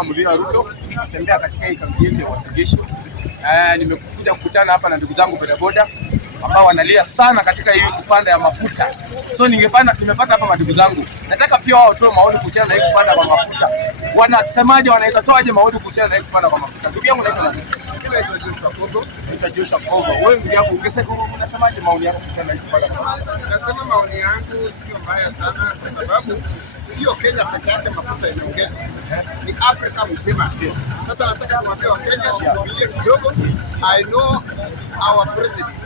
kama Mheshimiwa Ruto, natembea katika hii kambi yetu ya Uasin. Nimekuja kukutana hapa na ndugu zangu bodaboda ambao wanalia sana katika hii kupanda ya mafuta. So nimepata hapa ndugu zangu. Nataka pia wao watoe maoni kuhusiana na hii kupanda kwa mafuta. Wanasemaje, wanaweza toaje maoni kuhusiana na hii kupanda kwa mafuta? Ndugu yangu naitwa nani? Naitwa Joshua Kogo. Wewe ndugu yangu unasemaje maoni yako kuhusiana na hii kupanda kwa mafuta? Nasema maoni yangu sio mbaya sana kwa sababu sio Kenya pekee yake mafuta inaongezwa. Ni Afrika mzima. Sasa nataka kuambia Wakenya tuvumilie kidogo. I know our president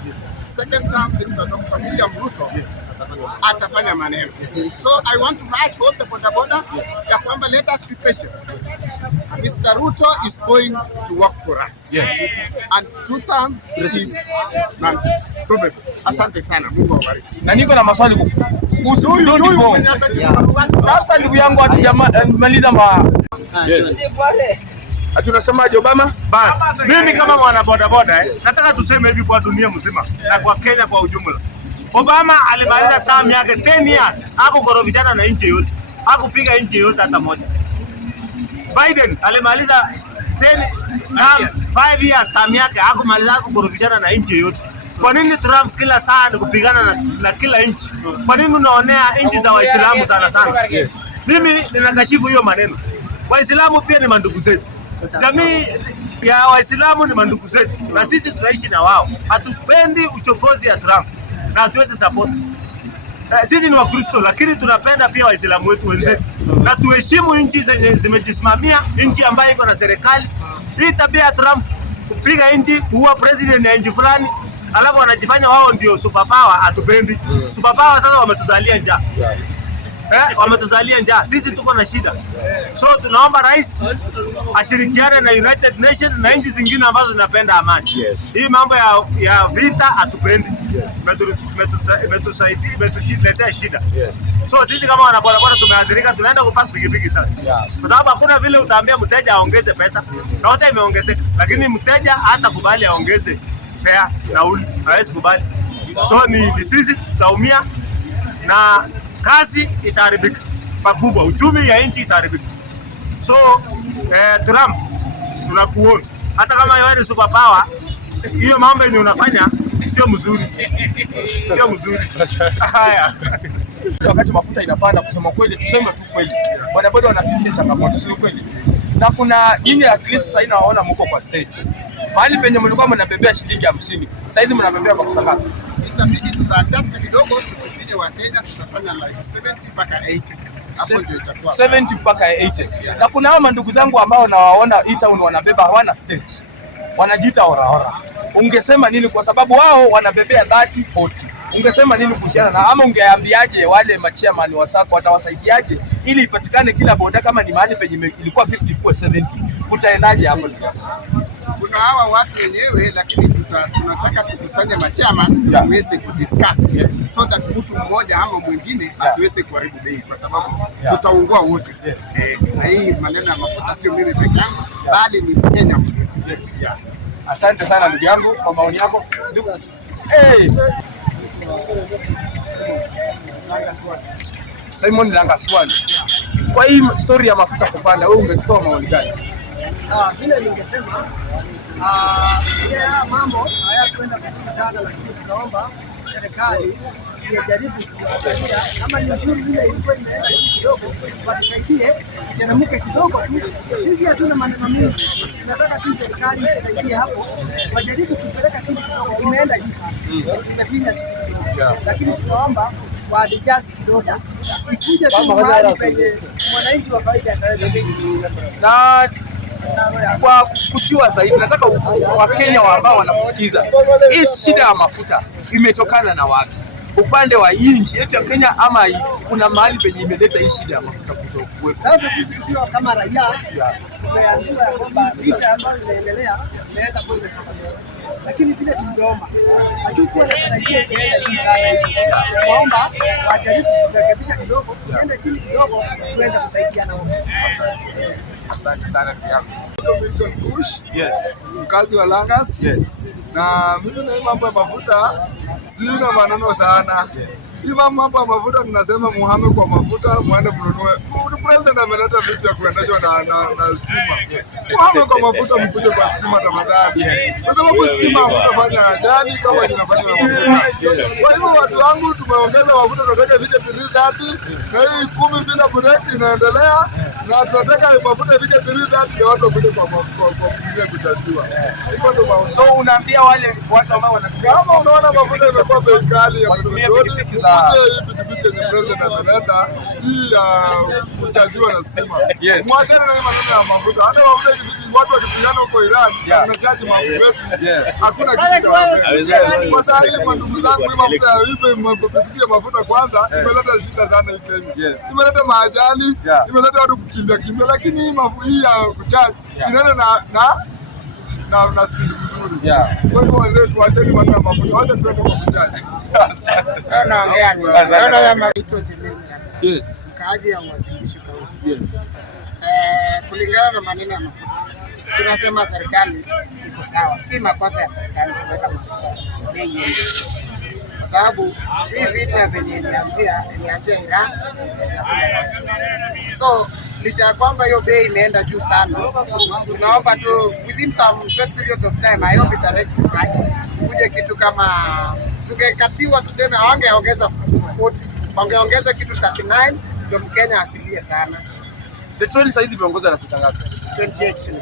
second term Mr. Dr. William Ruto atafanya maneno. So I want to urge all the bodaboda ya kwamba let us be patient. Mr. Ruto is going to work for us. And two term is probable. Asante sana. Mungu awabariki. Na niko na maswali kuhusu kidogo. Sasa ndugu yangu hatujamaliza ati unasemaje Obama? Basi mimi kama mwana bodaboda nataka tuseme hivi kwa dunia mzima na kwa Kenya kwa ujumla. Obama alimaliza term yake 10 years, hakukorofishana na nchi yote, hakupiga nchi yote hata moja. Biden alimaliza 5 years term yake, hakumaliza, hakukorofishana na nchi yote. Kwa nini Trump kila saa ni kupigana na kila nchi? Kwa nini unaonea nchi za Waislamu sana sana? Mimi ninakashifu hiyo maneno. Waislamu pia ni mandugu zetu. Jamii ya Waislamu ni mandugu zetu na sisi tunaishi na wao. Hatupendi uchokozi ya Trump na hatuwezi support. Sisi ni Wakristo lakini tunapenda pia Waislamu wetu wenzetu na tuheshimu nchi zenye zimejisimamia, nchi ambayo iko na serikali. Hii tabia ya Trump kupiga nchi, kuua president ya nchi fulani, alafu wanajifanya wao ndio superpower, hatupendi. Superpower sasa wametuzalia njaa. Wametuzalia njaa. Sisi tuko na shida. So tunaomba rais ashirikiane na United Nations na nchi zingine ambazo zinapenda amani. Hii mambo ya vita hatupendi. Imetuletea shida. So sisi kama wanabodaboda tumeathirika, tunaenda kupata pikipiki sasa. Kwa sababu hakuna vile utaambia mteja aongeze pesa. Na wote imeongezeka. Lakini mteja hata kubali aongeze fare nauli. Hawezi kubali. So ni sisi tutaumia na kazi itaharibika pakubwa, uchumi ya nchi itaharibika. So Trump tunakuona, hata kama wewe ni superpower, hiyo mambo yenye unafanya sio mzuri, sio mzuri. Haya, wakati mafuta inapanda, kusema kweli, tuseme tu kweli, bodaboda wanapitia changamoto, sio kweli? Na kuna nyinyi at least sasa inaona mko kwa stage mahali penye mlikuwa mnabebea shilingi 50, sasa hizi mnabebea kwa kusaka. Itabidi tutaadjust kidogo, tusifike Wakenya, tutafanya like 70 mpaka 80. Hapo ndio itakuwa 70 mpaka 80. Na kuna hao ndugu zangu ambao nawaona hii town wanabeba hawana stage, wanajiita hora. Ungesema nini? Kwa sababu wao wanabebea 30 40. Ungesema nini kuhusiana na, ama ungeambiaje wale machairman wa SACCO watawasaidiaje ili ipatikane kila boda, kama ni mahali penye ilikuwa 50 kwa 70, kutaendaje hapo? Kuna hawa watu wenyewe, lakini tunataka tukusanye machairman tuweze kudiscuss so that mtu mmoja ama mwingine asiweze kuharibu bei, kwa sababu tutaungua wote. Na hii maneno ya mafuta sio mimi peke yangu bali ni Kenya mzima. Asante sana ndugu yangu kwa maoni yako. Simon Langaswani, kwa hii story ya mafuta kupanda, wewe ungetoa maoni gani? Vile ningesema mambo hayakwenda vizuri sana, lakini tunaomba serikali ijaribu kuangalia kama ni nzuri ile ilikuwa inaenda kidogo, watusaidie iteremke kidogo tu. Sisi hatuna maneno mengi, tunataka tu serikali isaidie hapo, wajaribu kupeleka chini kidogo. Imeenda juu, imefinya sisi kidogo, lakini tunaomba waadjust kidogo, ikuje tu mahali penye mwananchi wa kawaida ataweza. Na kwa kutiwa zaidi, nataka Wakenya ambao wanakusikiza, hii shida ya mafuta imetokana na wapi? Upande wa nchi yetu ya Kenya ama kuna mahali penye imeleta hii shida ya mafuta kutokuwepo? Sasa sisi tukiwa kama raia tumeambiwa kwamba vita ambayo inaendelea inaweza kuwa imesababisha, lakini vile tungeomba hatukuwa na tarajio itaenda juu sana hivi. Tunaomba wajaribu kurekebisha kidogo, tuende chini kidogo, tuweze kusaidiana wote. Asante sana yangu. Milton Kush. Yes. Mkazi wa Langas. Yes. Na mimi na mambo ya mafuta sina maneno sana. Hii mambo ya mafuta tunasema muhame kwa mafuta, muende mnunue. President ameleta vitu ya kuendeshwa na stima. Muhame kwa mafuta, mpuje kwa stima tafadhali. Kwa sababu stima hutafanya ajali kama inafanya na mafuta. Kwa hivyo watu wangu tumeongeza mafuta, tunataka ifike 330 na hii 10 bila break inaendelea, na tunataka mafuta ifike 330 ndio watu wakuje kwa kutumia kuchajiwa. Hivyo ndio mafuta. So unaambia wale watu ambao kama unaona mafuta imekuwa bei kali ya petroli, kuje hii pikipiki yenye president ameleta hii ya kuchajiwa na stima. Mwachane na maneno ya mafuta. Hata mafuta watu wakipigana huko Iran wanachaji mafuta yetu. Hakuna kitu kama kwa sasa hivi. Kwa ndugu zangu, hii mafuta ya mafuta kwanza imeleta shida sana hii Kenya. Imeleta maajali, imeleta watu kukimbia, lakini hii ya kuchaji inaenda na speed nzuri. Kwa hivyo wazee tuacheni maneno ya mafuta. Wacha tuende kwa kuchaji. Sana ongea. Sana mafuta Jemeli. Yes. Mkaaji ya Uasin Gishu County. Yes. Kulingana na maneno ya mafuta, tunasema serikali iko sawa. Si makosa ya serikali kuweka mafuta bei, kwa sababu hii vita venye ilianzia Iran na kule Russia. So licha ya kwamba hiyo bei imeenda juu sana, tunaomba tu within some short period of time, I hope it rectify. Kuje kitu kama tungekatiwa, tuseme hawangeongeza 40, wangeongeza kitu 39 ndio Mkenya asilie sana. Petroli sasa hivi imeongezwa na pesa ngapi? 28.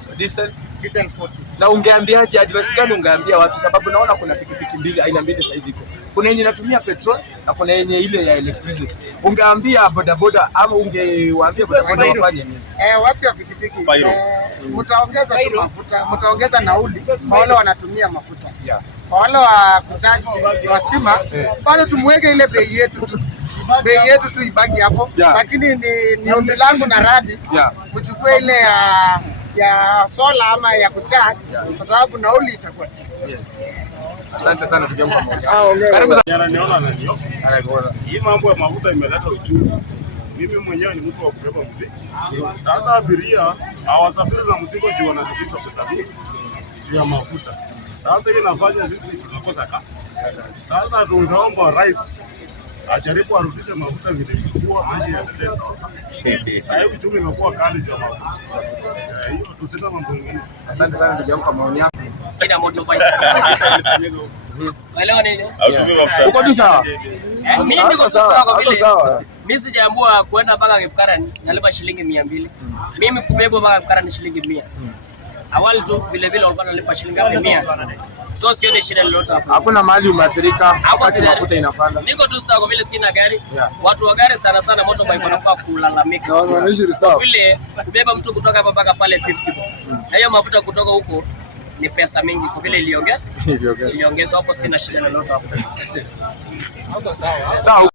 So diesel 40. Na ungeambiaje, advice gani ungeambia watu, sababu naona kuna pikipiki mbili, aina mbili sasa hivi iko. Kuna yenye inatumia petrol na kuna yenye ile ya electricity. Ungeambia bodaboda ama ungewaambia bodaboda wafanye nini? Watu wa pikipiki mtaongeza tu mafuta, mtaongeza nauli kwa wale wanatumia mafuta. Kwa wale wa kuchaji wa stima bado tumweke ile bei yetu tu ibaki hapo. Lakini ni ombi langu na radi mchukue ile ya sola ama ya kuchaji, kwa sababu nauli itakuwa chini. Asante sana tukiamka moja. Hii mambo ya mafuta imeleta uchumi. Mimi mwenyewe ni mtu wa kubeba mzigo. Sasa abiria hawasafiri na mzigo juu wanalipishwa pesa mingi juu ya mafuta. Sasa hii inafanya sisi tunakosa kazi. Sasa tungeomba rais ajaribu arudishe mafuta vile ilikuwa, maisha yaendelee sawa sawa. Sasa hivi uchumi umekuwa kali juu ya mafuta. Hiyo tusina mambo mengine. Asante sana tukiamka maoni yako. Sina moto bike. Waelewa nini? Uko tu sawa? Mimi niko sawa kwa vile mimi sijaambiwa kwenda mpaka Kipkarani nalipa shilingi 200. Mimi kubebwa mpaka Kipkarani shilingi 100. Awali tu vile walikuwa wanalipa shilingi 100. So sione shida lolote hapo. Hakuna mahali umeathirika wakati mafuta inapanda. Niko tu sawa kwa vile sina gari. Watu wa gari sana sana moto bike wanafaa kulalamika. Wanaishi sawa. Vile kubeba mtu kutoka hapa mpaka pale 50. Na hiyo mafuta kutoka huko ni pesa mingi kwa vile iliongezwa hapo, sina shida lolote hapo. Sawa.